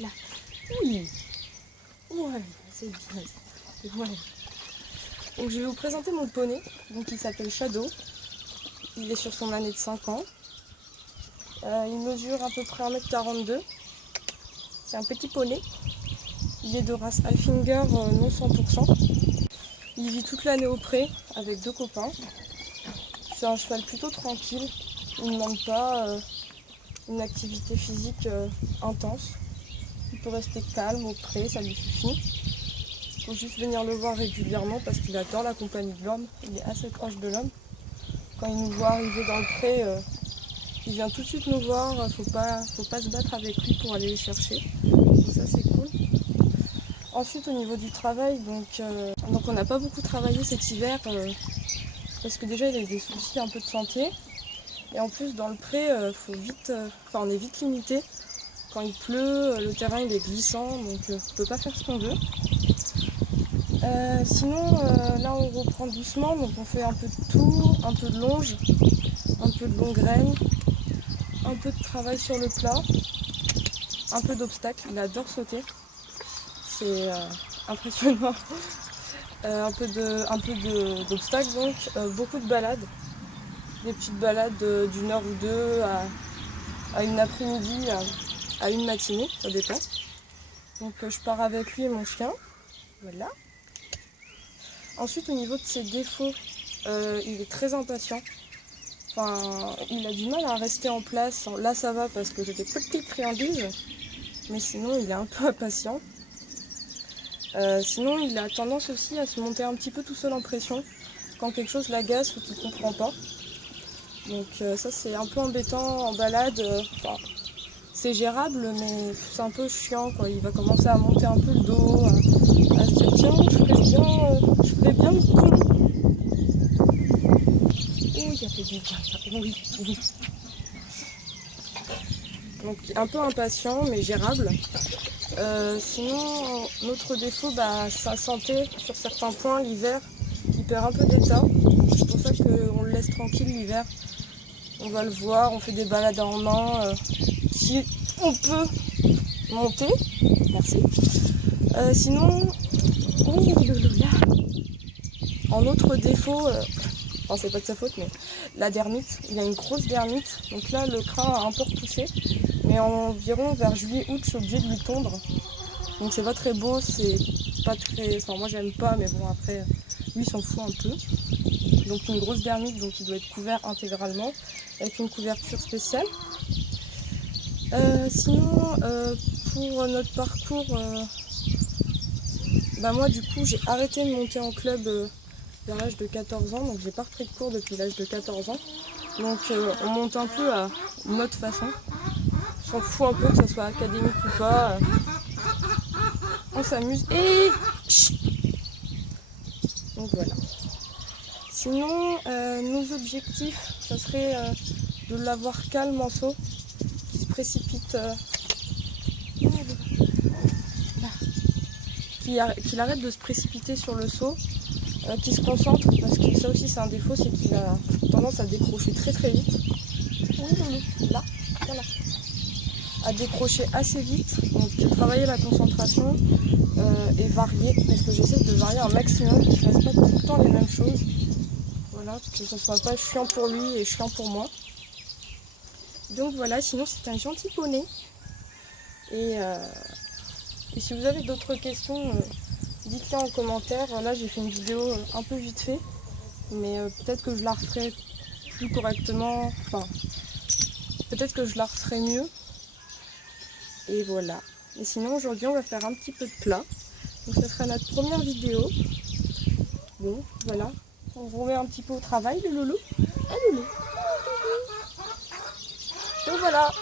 Là. Oui. Ouais, c'est bien. Ouais. Donc je vais vous présenter mon poney. Donc il s'appelle Shadow. Il est sur son année de 5 ans. Il mesure à peu près 1m42. C'est un petit poney. Il est de race Alfinger non 100%. Il vit toute l'année au pré avec 2 copains. C'est un cheval plutôt tranquille. Il ne demande pas une activité physique intense. Il peut rester calme au pré, ça lui suffit. Il faut juste venir le voir régulièrement parce qu'il adore la compagnie de l'homme. Il est assez proche de l'homme. Quand il nous voit arriver dans le pré, il vient tout de suite nous voir. Faut pas se battre avec lui pour aller les chercher. Donc ça c'est cool. Ensuite au niveau du travail, donc on n'a pas beaucoup travaillé cet hiver parce que déjà il a eu des soucis un peu de santé. Et en plus dans le pré, on est vite limité. Quand il pleut, le terrain il est glissant, donc on ne peut pas faire ce qu'on veut. Sinon, là on reprend doucement, donc on fait un peu de tout, un peu de longe, un peu de longue graine, un peu de travail sur le plat, un peu d'obstacles, il adore sauter, c'est impressionnant. Un peu d'obstacles donc, beaucoup de balades, des petites balades d'une heure ou deux à une après-midi, à une matinée, ça dépend. Donc je pars avec lui et mon chien, voilà. Ensuite au niveau de ses défauts, il est très impatient. Enfin, il a du mal à rester en place. Là ça va parce que j'ai des petites friandises, mais sinon il est un peu impatient. Sinon il a tendance aussi à se monter un petit peu tout seul en pression quand quelque chose l'agace ou qu'il ne comprend pas. Donc ça c'est un peu embêtant en balade. C'est gérable mais c'est un peu chiant quoi. Il va commencer à monter un peu le dos, à se dire tiens je ferais bien le con. Oh il y a fait du bien, oui. Donc un peu impatient mais gérable. Sinon, notre défaut, sa santé sur certains points, l'hiver, il perd un peu d'état. C'est pour ça qu'on le laisse tranquille l'hiver. On va le voir, on fait des balades en main. Si on peut monter, merci. Sinon, en autre défaut, c'est pas de sa faute, mais la dermite, il a une grosse dermite. Donc là, le crin a un peu repoussé. Mais environ vers juillet-août, je suis obligée de lui tondre. Donc c'est pas très beau, c'est pas très... Enfin moi j'aime pas, mais bon après, lui s'en fout un peu. Donc une grosse dermite, donc il doit être couvert intégralement, avec une couverture spéciale. Sinon, pour notre parcours, moi du coup j'ai arrêté de monter en club vers l'âge de 14 ans, donc j'ai pas repris de cours depuis l'âge de 14 ans. Donc on monte un peu à notre façon. On s'en fout un peu que ce soit académique ou pas. On s'amuse et... Donc voilà. Sinon, nos objectifs, ça serait de l'avoir calme en saut, qui se précipite... qu'il arrête de se précipiter sur le saut, qu'il se concentre, parce que ça aussi c'est un défaut, c'est qu'il a tendance à décrocher très très vite. Là, voilà. À décrocher assez vite, donc travailler la concentration et varier, parce que j'essaie de varier un maximum, qu'il ne fasse pas tout le temps les mêmes choses, voilà, que ce ne soit pas chiant pour lui et chiant pour moi. Donc voilà, sinon c'est un gentil poney. Et si vous avez d'autres questions, dites-les en commentaire. Là j'ai fait une vidéo un peu vite fait, mais peut-être que je la referai plus correctement, enfin peut-être que je la referai mieux. Et voilà. Et sinon aujourd'hui on va faire un petit peu de plat. Donc ça sera notre première vidéo. Bon, voilà. On vous remet un petit peu au travail, le loulou. Ah loulou. Donc voilà.